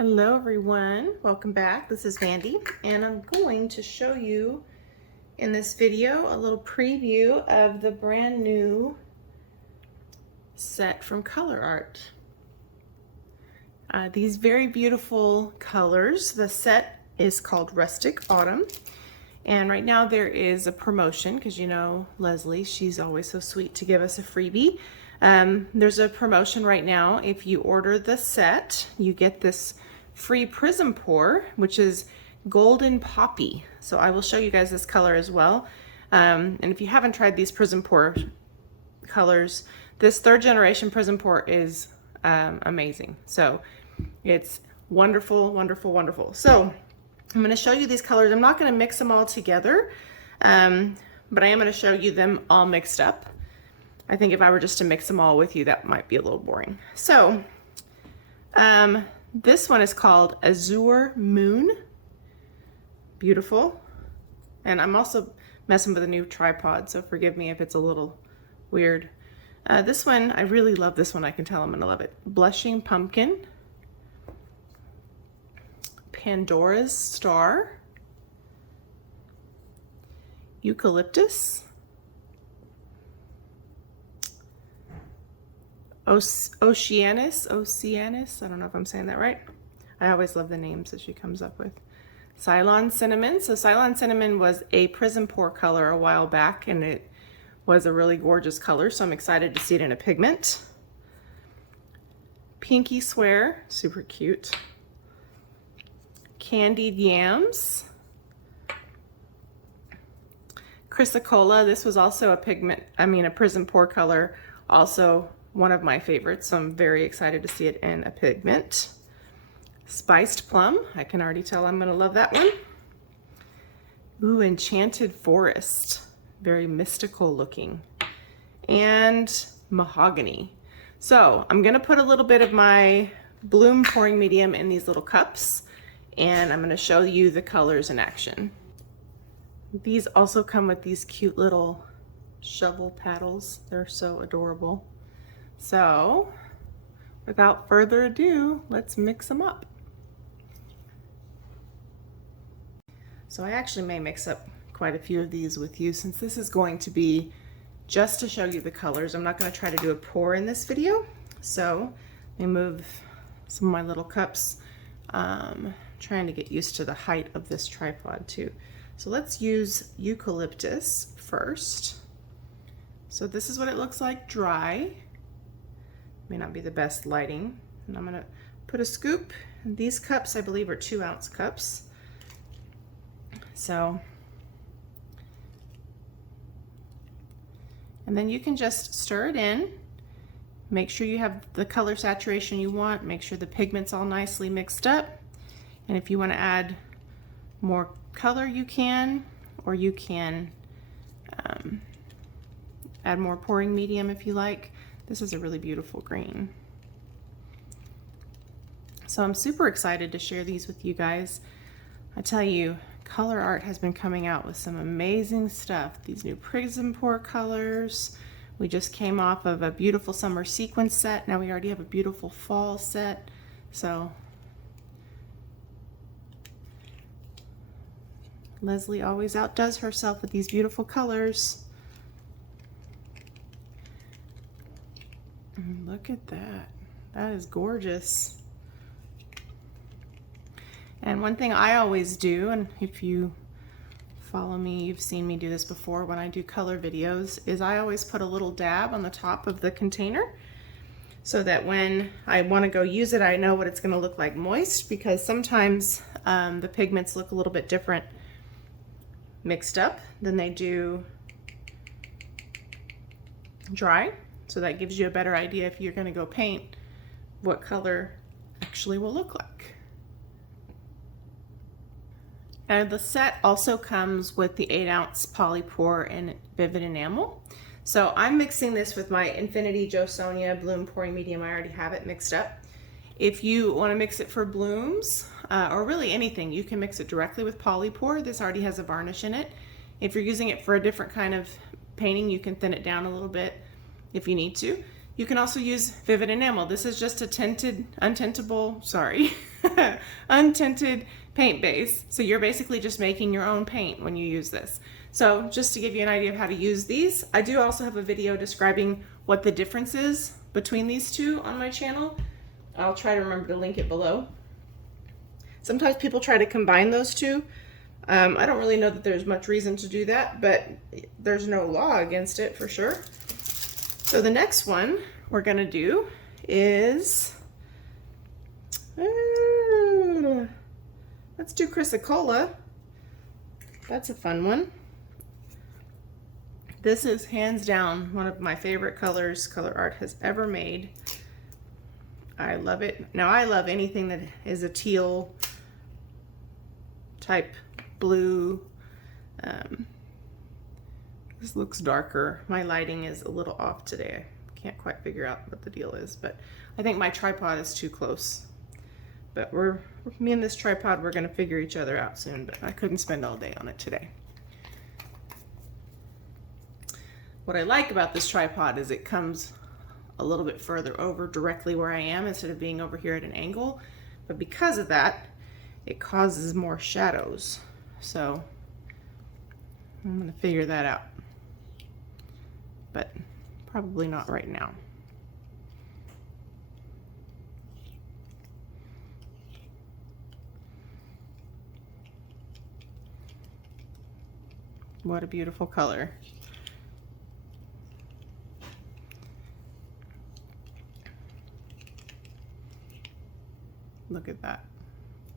Hello everyone, welcome back. This is Mandy and I'm going to show you in this video a little preview of the brand new set from Colourarte. These very beautiful colors. The set is called Rustic Autumn, and right now there is a promotion because you know Leslie, she's always so sweet to give us a freebie. There's a promotion right now. If you order the set, you get this free Prism Pour, which is golden poppy. So I will show you guys this color as well. And if you haven't tried these Prism Pour colors, this third generation Prism Pour is amazing. So it's wonderful, wonderful, wonderful. So I'm going to show you these colors. I'm not going to mix them all together, but I am going to show you them all mixed up. I think if I were just to mix them all with you, that might be a little boring. So this one is called Azure Moon. Beautiful. And I'm also messing with a new tripod, so forgive me if it's a little weird. This one, I really love this one. I can tell I'm going to love it. Blushing Pumpkin. Pandoras Star. Eucalyptus. Oceanus, I don't know if I'm saying that right. I always love the names that she comes up with. Ceylon Cinnamon. So Ceylon Cinnamon was a Prism Pour color a while back, and it was a really gorgeous color, so I'm excited to see it in a pigment. Pinky Swear, super cute. Candied Yams. Chrysocolla, this was also a Prism Pour color, also one of my favorites, so I'm very excited to see it in a pigment. Spiced Plum, I can already tell I'm gonna love that one. Ooh, Enchanted Forest, very mystical looking. And Mahogany. So I'm gonna put a little bit of my Bloom pouring medium in these little cups, and I'm gonna show you the colors in action. These also come with these cute little shovel paddles. They're so adorable. So, without further ado, let's mix them up. So I actually may mix up quite a few of these with you since this is going to be just to show you the colors. I'm not going to try to do a pour in this video. So, let me move some of my little cups. Trying to get used to the height of this tripod too. So let's use Eucalyptus first. So this is what it looks like dry. May not be the best lighting. And I'm gonna put a scoop. And these cups, I believe, are 2-ounce cups. So, and then you can just stir it in. Make sure you have the color saturation you want. Make sure the pigment's all nicely mixed up. And if you want to add more color, you can, or you can add more pouring medium if you like. This is a really beautiful green. So I'm super excited to share these with you guys. I tell you, Colourarte has been coming out with some amazing stuff. These new Prism Pour colors. We just came off of a beautiful summer sequence set. Now we already have a beautiful fall set. So Leslie always outdoes herself with these beautiful colors. Look at that. That is gorgeous. And one thing I always do, and if you follow me, you've seen me do this before when I do color videos, is I always put a little dab on the top of the container so that when I want to go use it, I know what it's going to look like moist, because sometimes the pigments look a little bit different mixed up than they do dry. So that gives you a better idea if you're going to go paint what color actually will look like. And the set also comes with the 8-ounce PolyPour and Vivid Enamel. So I'm mixing this with my Infinity Jo Sonia Bloom pouring medium. I already have it mixed up. If you want to mix it for blooms or really anything, you can mix it directly with PolyPour. This already has a varnish in it. If you're using it for a different kind of painting, you can thin it down a little bit if you need to. You can also use Vivid Enamel. This is just a tinted, untintable, sorry, untinted paint base. So you're basically just making your own paint when you use this. So just to give you an idea of how to use these, I do also have a video describing what the difference is between these two on my channel. I'll try to remember to link it below. Sometimes people try to combine those two. I don't really know that there's much reason to do that, but there's no law against it for sure. So the next one we're gonna do is, let's do Chrysocolla. That's a fun one. This is hands down one of my favorite colors Colourarte has ever made. I love it. Now I love anything that is a teal type blue. This looks darker. My lighting is a little off today. I can't quite figure out what the deal is, but I think my tripod is too close. But me and this tripod, we're gonna figure each other out soon, but I couldn't spend all day on it today. What I like about this tripod is it comes a little bit further over directly where I am instead of being over here at an angle. But because of that, it causes more shadows. So I'm gonna figure that out, but probably not right now. What a beautiful color. Look at that.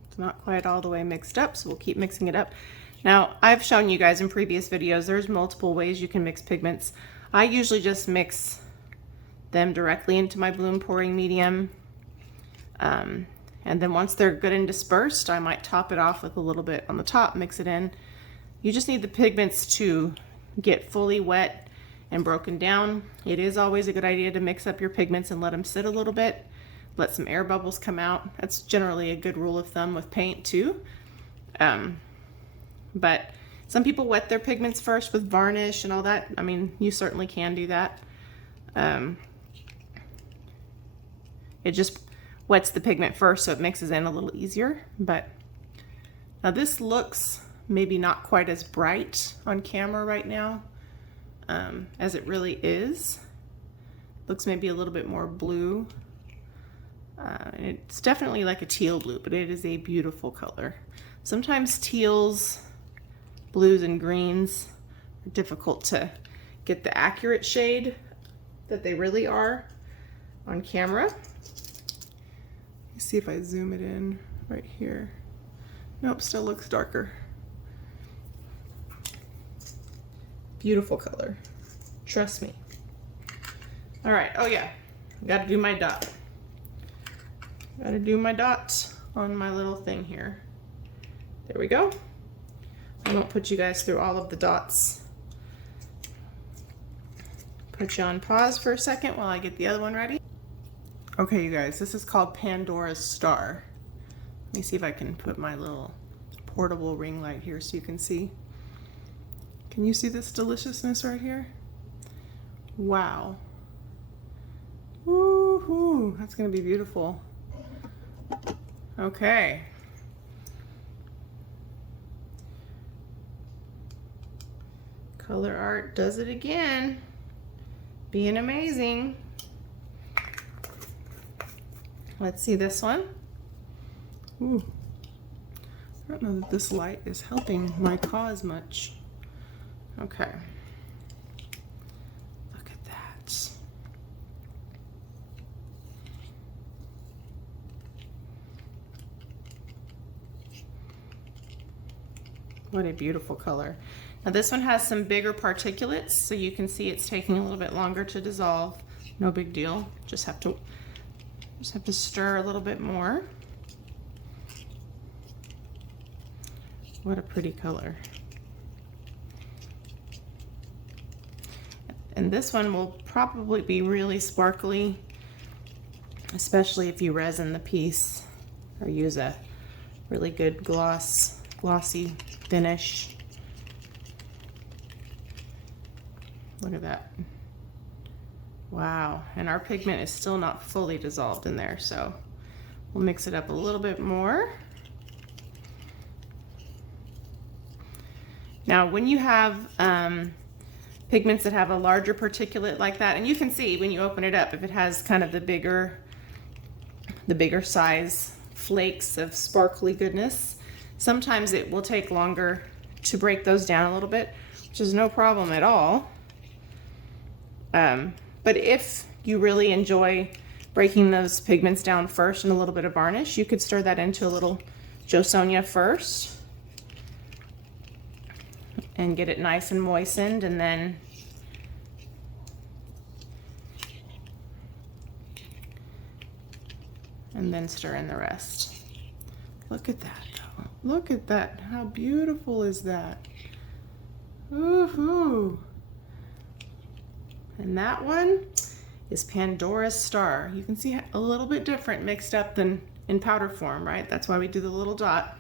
It's not quite all the way mixed up, so we'll keep mixing it up. Now, I've shown you guys in previous videos, there's multiple ways you can mix pigments. I usually just mix them directly into my bloom pouring medium. And then once they're good and dispersed, I might top it off with a little bit on the top, mix it in. You just need the pigments to get fully wet and broken down. It is always a good idea to mix up your pigments and let them sit a little bit. Let some air bubbles come out. That's generally a good rule of thumb with paint too. But some people wet their pigments first with varnish and all that. I mean, you certainly can do that. It just wets the pigment first so it mixes in a little easier. But now this looks maybe not quite as bright on camera right now as it really is. Looks maybe a little bit more blue. It's definitely like a teal blue, but it is a beautiful color. Sometimes teals, blues, and greens are difficult to get the accurate shade that they really are on camera. Let's see if I zoom it in right here. Nope, still looks darker. Beautiful color. Trust me. All right, oh yeah, gotta do my dot. Gotta do my dots on my little thing here. There we go. I won't put you guys through all of the dots. Put you on pause for a second while I get the other one ready. Okay, you guys, this is called Pandora's Star. Let me see if I can put my little portable ring light here so you can see. Can you see this deliciousness right here? Wow. Woohoo, that's gonna be beautiful. Okay. Colourarte does it again. Being amazing. Let's see this one. Ooh. I don't know that this light is helping my cause much. Okay. Look at that. What a beautiful color. Now this one has some bigger particulates, so you can see it's taking a little bit longer to dissolve. No big deal. Just have to stir a little bit more. What a pretty color. And this one will probably be really sparkly, especially if you resin the piece or use a really good glossy finish. Look at that. Wow, and our pigment is still not fully dissolved in there, so We'll mix it up a little bit more. Now, when you have pigments that have a larger particulate like that, and you can see when you open it up, if it has kind of the bigger size flakes of sparkly goodness, sometimes it will take longer to break those down a little bit, which is no problem at all. But if you really enjoy breaking those pigments down first in a little bit of varnish, you could stir that into a little Josonia first and get it nice and moistened, and then stir in the rest. Look at that though. Look at that. How beautiful is that? Woohoo! And that one is Pandora's Star. You can see a little bit different mixed up than in powder form, right? That's why we do the little dot.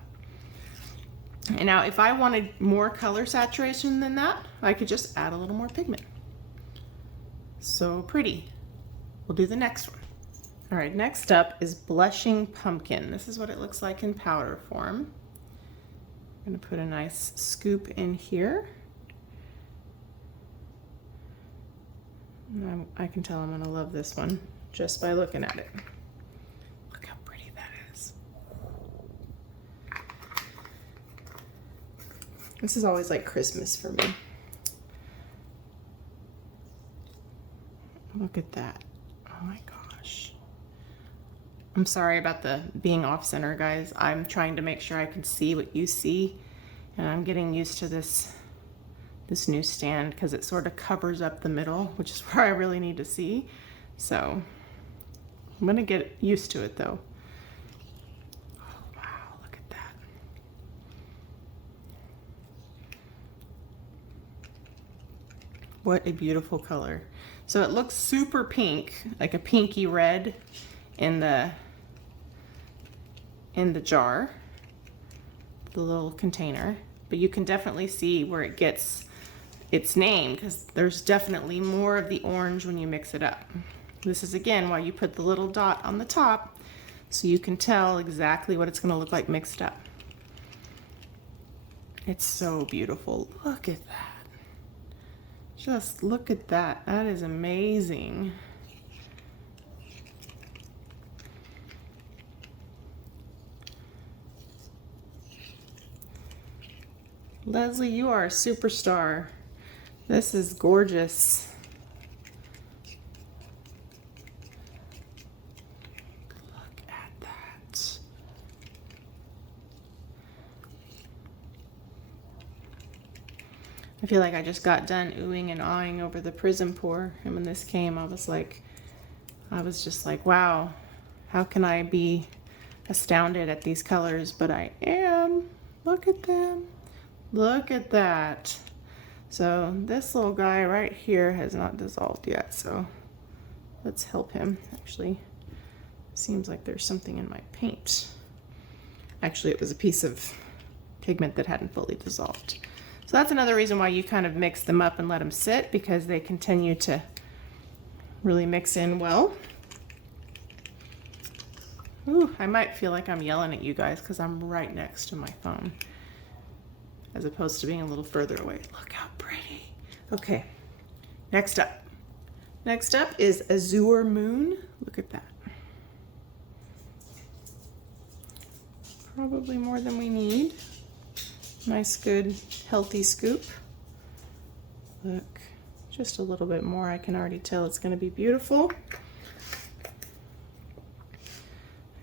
And now if I wanted more color saturation than that, I could just add a little more pigment. So pretty. We'll do the next one. All right, next up is Blushing Pumpkin. This is what it looks like in powder form. I'm gonna put a nice scoop in here. I can tell I'm gonna love this one just by looking at it. Look how pretty that is. This is always like Christmas for me. Look at that. Oh my gosh. I'm sorry about the being off center, guys. I'm trying to make sure I can see what you see, and I'm getting used to this new stand because it sort of covers up the middle, which is where I really need to see. So I'm gonna get used to it though. Oh wow, look at that. What a beautiful color. So it looks super pink, like a pinky red in the jar, the little container, but you can definitely see where it gets its name because there's definitely more of the orange when you mix it up. This is again why you put the little dot on the top so you can tell exactly what it's going to look like mixed up. It's so beautiful. Look at that. Just look at that. That is amazing. Leslie, you are a superstar. This is gorgeous. Look at that. I feel like I just got done oohing and aahing over the Prism Pour, and when this came, I was just like, wow, how can I be astounded at these colors? But I am. Look at them. Look at that. So this little guy right here has not dissolved yet, so let's help him. Actually, seems like there's something in my paint. Actually, it was a piece of pigment that hadn't fully dissolved. So that's another reason why you kind of mix them up and let them sit, because they continue to really mix in well. Ooh, I might feel like I'm yelling at you guys because I'm right next to my phone, as opposed to being a little further away. Look how pretty. Okay, next up. Next up is Azure Moon. Look at that. Probably more than we need. Nice, good, healthy scoop. Look, just a little bit more. I can already tell it's gonna be beautiful.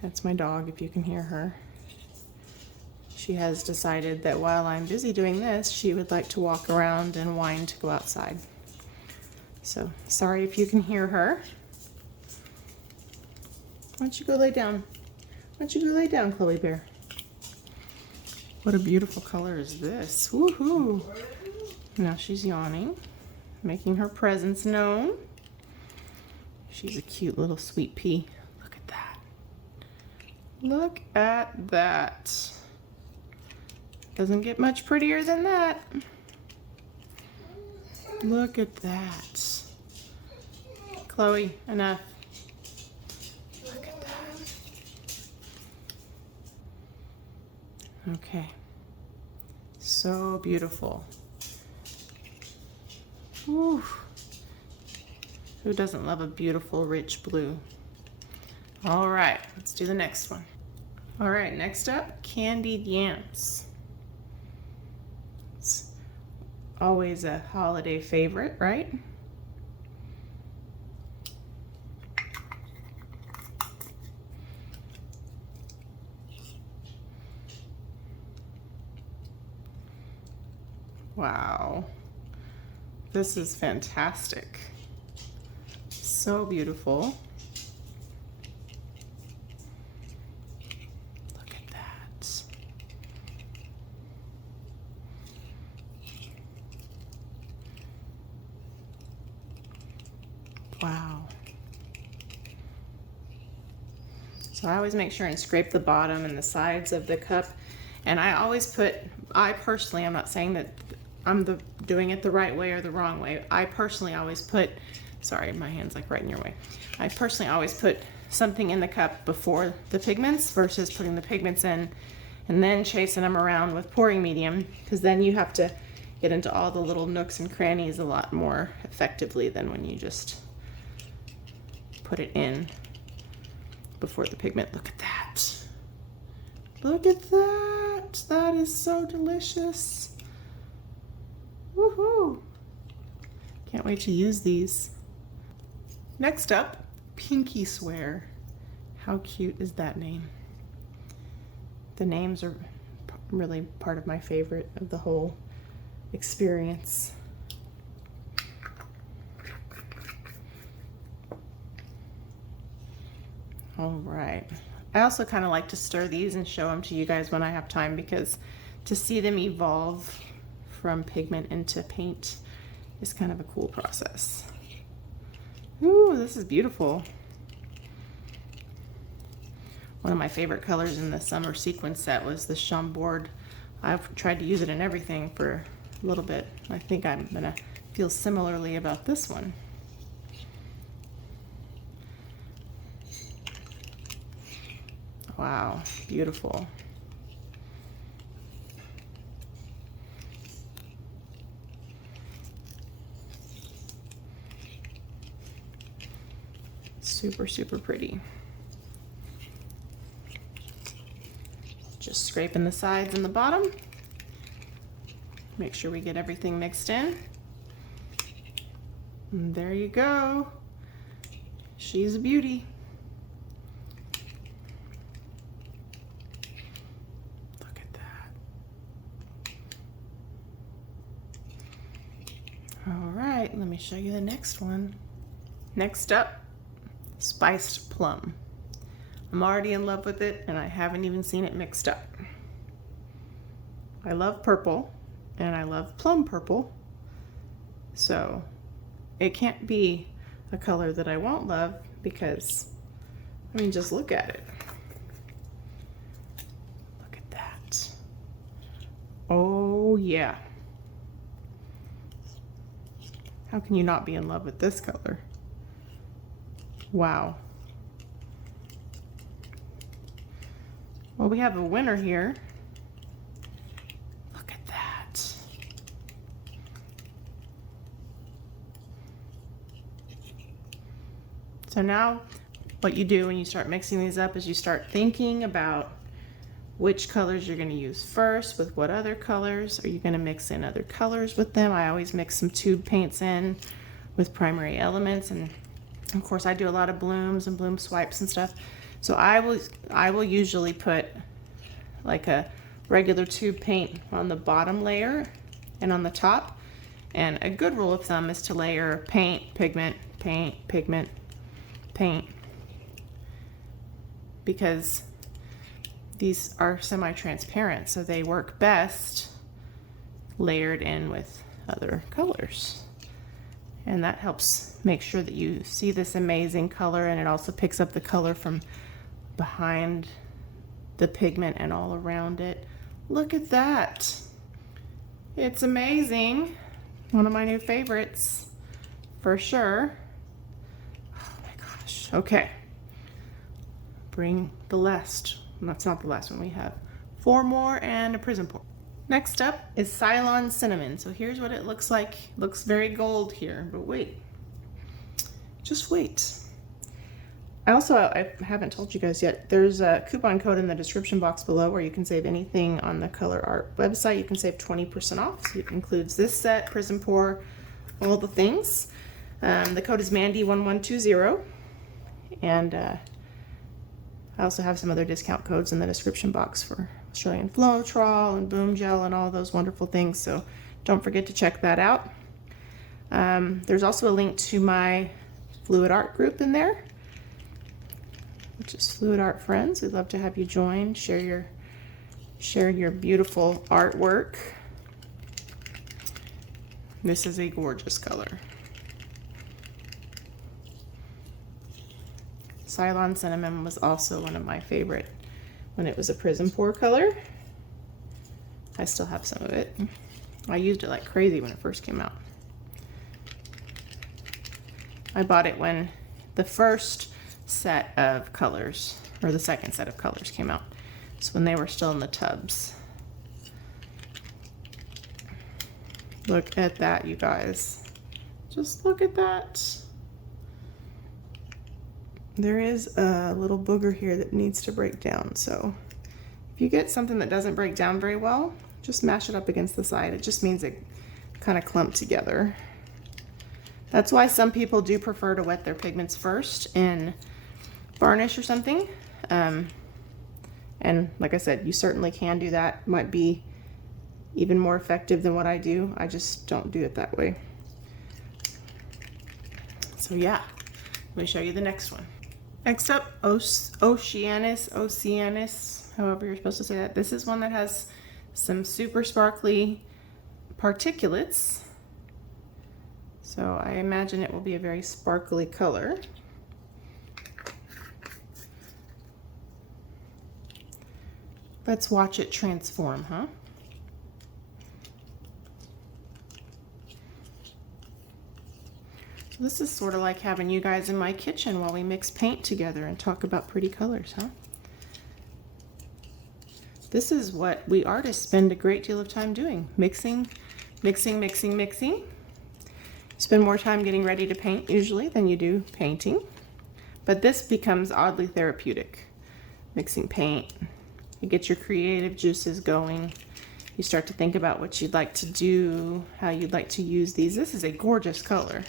That's my dog, if you can hear her. She has decided that while I'm busy doing this, she would like to walk around and whine to go outside. So, sorry if you can hear her. Why don't you go lay down? Why don't you go lay down, Chloe Bear? What a beautiful color is this. Woohoo! Now she's yawning, making her presence known. She's a cute little sweet pea. Look at that. Look at that. Doesn't get much prettier than that. Look at that. Chloe, enough. Look at that. Okay, so beautiful. Whew. Who doesn't love a beautiful rich blue? All right, let's do the next one. All right, next up, Candied Yams. It's always a holiday favorite, right? Wow, this is fantastic. So beautiful. Look at that. Wow. So I always make sure and scrape the bottom and the sides of the cup. And I always put, I personally, I'm not saying that I'm doing it the right way or the wrong way. I personally always put, sorry, my hand's like right in your way. I personally always put something in the cup before the pigments versus putting the pigments in and then chasing them around with pouring medium, because then you have to get into all the little nooks and crannies a lot more effectively than when you just put it in before the pigment. Look at that. Look at that. That is so delicious. Woohoo! Can't wait to use these. Next up, Pinky Swear. How cute is that name? The names are really part of my favorite of the whole experience. All right. I also kind of like to stir these and show them to you guys when I have time, because to see them evolve from pigment into paint is kind of a cool process. Ooh, this is beautiful. One of my favorite colors in the summer sequence set was the Chambord. I've tried to use it in everything for a little bit. I think I'm gonna feel similarly about this one. Wow, beautiful. Super, super pretty. Just scraping the sides and the bottom. Make sure we get everything mixed in. And there you go. She's a beauty. Look at that. All right, let me show you the next one. Next up, Spiced Plum. I'm already in love with it and I haven't even seen it mixed up. I love purple and I love plum purple, so it can't be a color that I won't love, because I mean, just look at it. Look at that. Oh yeah. How can you not be in love with this color? Wow. Well, we have a winner here. Look at that. So now what you do when you start mixing these up is you start thinking about which colors you're going to use first with what other colors. Are you going to mix in other colors with them? I always mix some tube paints in with primary elements, and of course I do a lot of blooms and bloom swipes and stuff. So I will usually put like a regular tube paint on the bottom layer and on the top. And a good rule of thumb is to layer paint, pigment, paint, pigment, paint, because these are semi-transparent, so they work best layered in with other colors. And that helps make sure that you see this amazing color, and it also picks up the color from behind the pigment and all around it. Look at that. It's amazing. One of my new favorites for sure. Oh my gosh. Okay. Bring the last. That's not the last one we have. 4 more, and a Prism Pour. Next up is Ceylon Cinnamon. So here's what it looks like. Looks very gold here, but wait. Just wait. I haven't told you guys yet, there's a coupon code in the description box below where you can save anything on the Colourarte website. You can save 20% off. So it includes this set, Prism Pour, all the things. The code is Mandy1120. And I also have some other discount codes in the description box for Australian Floetrol and Boom Gel and all those wonderful things. So don't forget to check that out. There's also a link to my Fluid Art group in there, which is Fluid Art Friends. We'd love to have you join, share your beautiful artwork. This is a gorgeous color. Ceylon Cinnamon was also one of my favorite when it was a Prism Pour color. I still have some of it. I used it like crazy when it first came out. I bought it when the first set of colors, or the second set of colors, came out. It's when they were still in the tubs. Look at that, you guys. Just look at that. There is a little booger here that needs to break down. So if you get something that doesn't break down very well, just mash it up against the side. It just means it kind of clumped together. That's why some people do prefer to wet their pigments first in varnish or something. And like I said, you certainly can do that. Might be even more effective than what I do. I just don't do it that way. So yeah, let me show you the next one. Next up, Oceanus, however you're supposed to say that. This is one that has some super sparkly particulates. So I imagine it will be a very sparkly color. Let's watch it transform, huh? So this is sort of like having you guys in my kitchen while we mix paint together and talk about pretty colors, huh? This is what we artists spend a great deal of time doing. Mixing, mixing, mixing, mixing. Spend more time getting ready to paint usually than you do painting. But this becomes oddly therapeutic. Mixing paint. You get your creative juices going. You start to think about what you'd like to do, how you'd like to use these. This is a gorgeous color.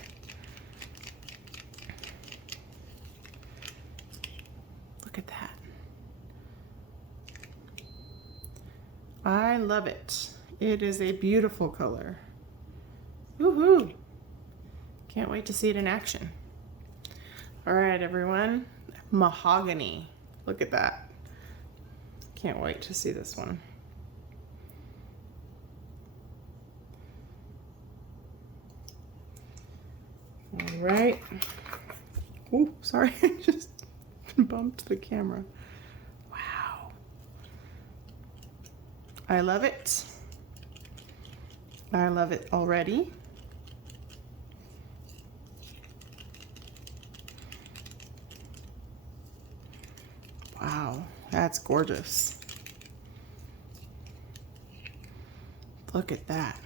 Look at that. I love it. It is a beautiful color. Woohoo! Can't wait to see it in action. All right, everyone. Mahogany. Look at that. Can't wait to see this one. All right. Oh, sorry. I just bumped the camera. Wow. I love it. I love it already. Wow, that's gorgeous. Look at that.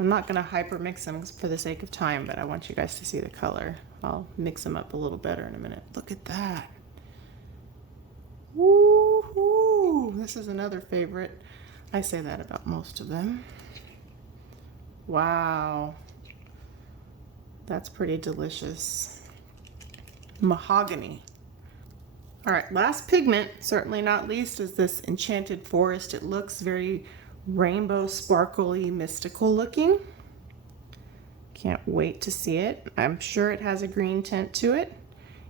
I'm not gonna hyper mix them for the sake of time, but I want you guys to see the color. I'll mix them up a little better in a minute. Look at that. Woo-hoo! This is another favorite. I say that about most of them. Wow. That's pretty delicious. Mahogany. All right, last pigment, certainly not least, is this Enchanted Forest. It looks very rainbow, sparkly, mystical looking. Can't wait to see it. I'm sure it has a green tint to it.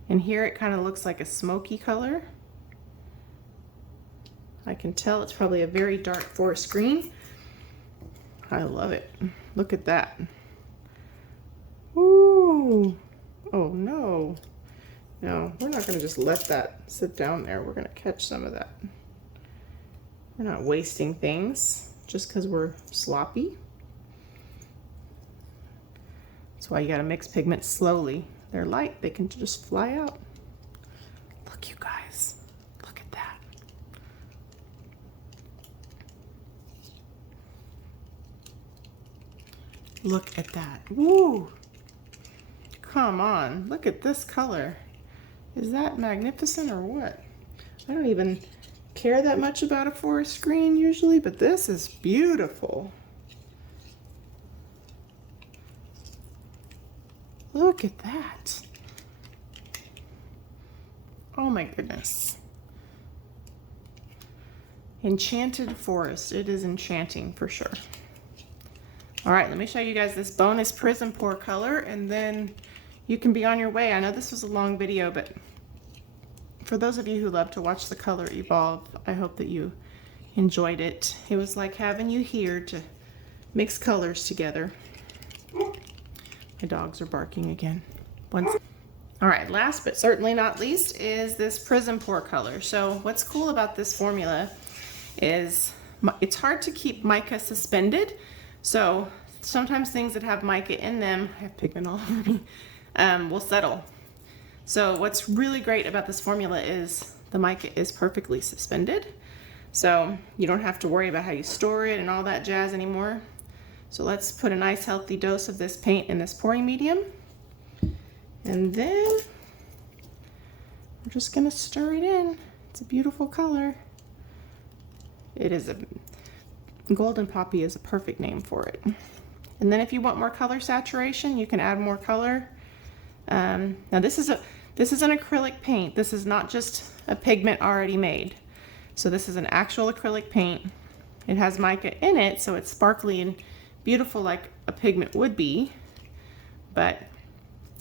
And here it kind of looks like a smoky color. I can tell it's probably a very dark forest green. I love it. Look at that. Ooh. Oh no. No, we're not going to just let that sit down there. We're going to catch some of that. We're not wasting things just because we're sloppy. That's why you got to mix pigments slowly. They're light. They can just fly out. Look, you guys. Look at that. Woo! Come on, look at this color. Is that magnificent or what? I don't even care that much about a forest green usually, but this is beautiful. Look at that. Oh my goodness. Enchanted Forest. It is enchanting for sure. All right, let me show you guys this bonus Prism Pour color, and then you can be on your way. I know this was a long video, but for those of you who love to watch the color evolve, I hope that you enjoyed it. It was like having you here to mix colors together. My dogs are barking again. All right, last but certainly not least is this Prism Pour color. So what's cool about this formula is it's hard to keep mica suspended. So sometimes things that have mica in them, I have pigment all over me, will settle. So what's really great about this formula is the mica is perfectly suspended. So you don't have to worry about how you store it and all that jazz anymore. So let's put a nice healthy dose of this paint in this pouring medium. And then we're just gonna stir it in. It's a beautiful color. It is Golden Poppy is a perfect name for it. And then if you want more color saturation, you can add more color. Now this is an acrylic paint. This is not just a pigment already made. So this is an actual acrylic paint. It has mica in it, so it's sparkly and beautiful like a pigment would be, but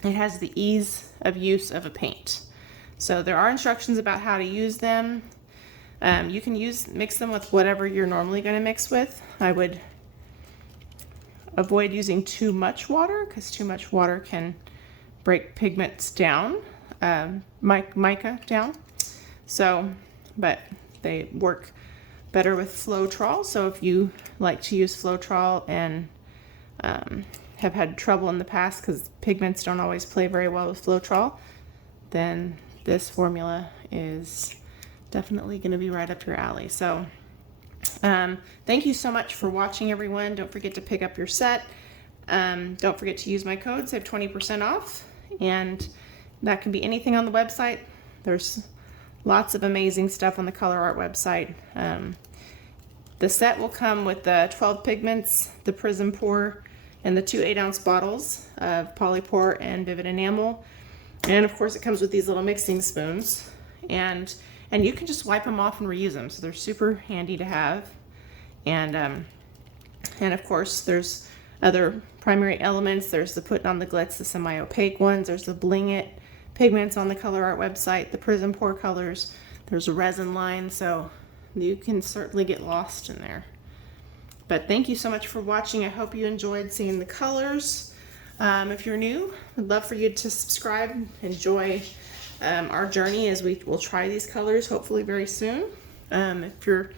it has the ease of use of a paint. So there are instructions about how to use them. You can mix them with whatever you're normally going to mix with. I would avoid using too much water because too much water can break pigments down, mica down. So, but they work better with Floetrol. So if you like to use Floetrol and have had trouble in the past because pigments don't always play very well with Floetrol, then this formula is definitely going to be right up your alley. So thank you so much for watching, everyone. Don't forget to pick up your set. Don't forget to use my code, save 20% off, and that can be anything on the website. There's lots of amazing stuff on the Colourarte website. The set will come with the 12 pigments, the Prism Pour, and the 2 8-ounce bottles of PolyPour and Vivid Enamel. And of course it comes with these little mixing spoons. And you can just wipe them off and reuse them, so they're super handy to have. And of course there's other primary elements. There's the Putting on the Glitz, the semi-opaque ones. There's the Bling It pigments on the Colourarte website, the Prism Pour colors. There's a resin line, so you can certainly get lost in there. But thank you so much for watching. I hope you enjoyed seeing the colors. If you're new, I'd love for you to subscribe. Enjoy our journey as we will try these colors hopefully very soon. If you're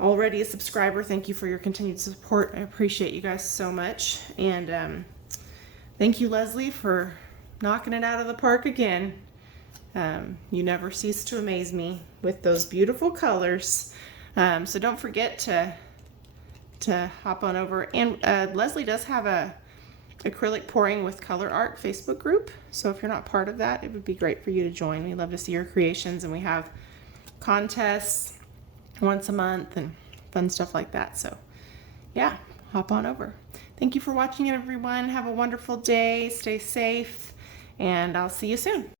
already a subscriber, thank you for your continued support. I appreciate you guys so much. And thank you, Leslie, for knocking it out of the park again. You never cease to amaze me with those beautiful colors. So don't forget to hop on over. And Leslie does have a acrylic pouring with Colourarte Facebook group. So if you're not part of that, it would be great for you to join. We love to see your creations, and we have contests once a month and fun stuff like that. So yeah, hop on over. Thank you for watching, everyone. Have a wonderful day. Stay safe, and I'll see you soon.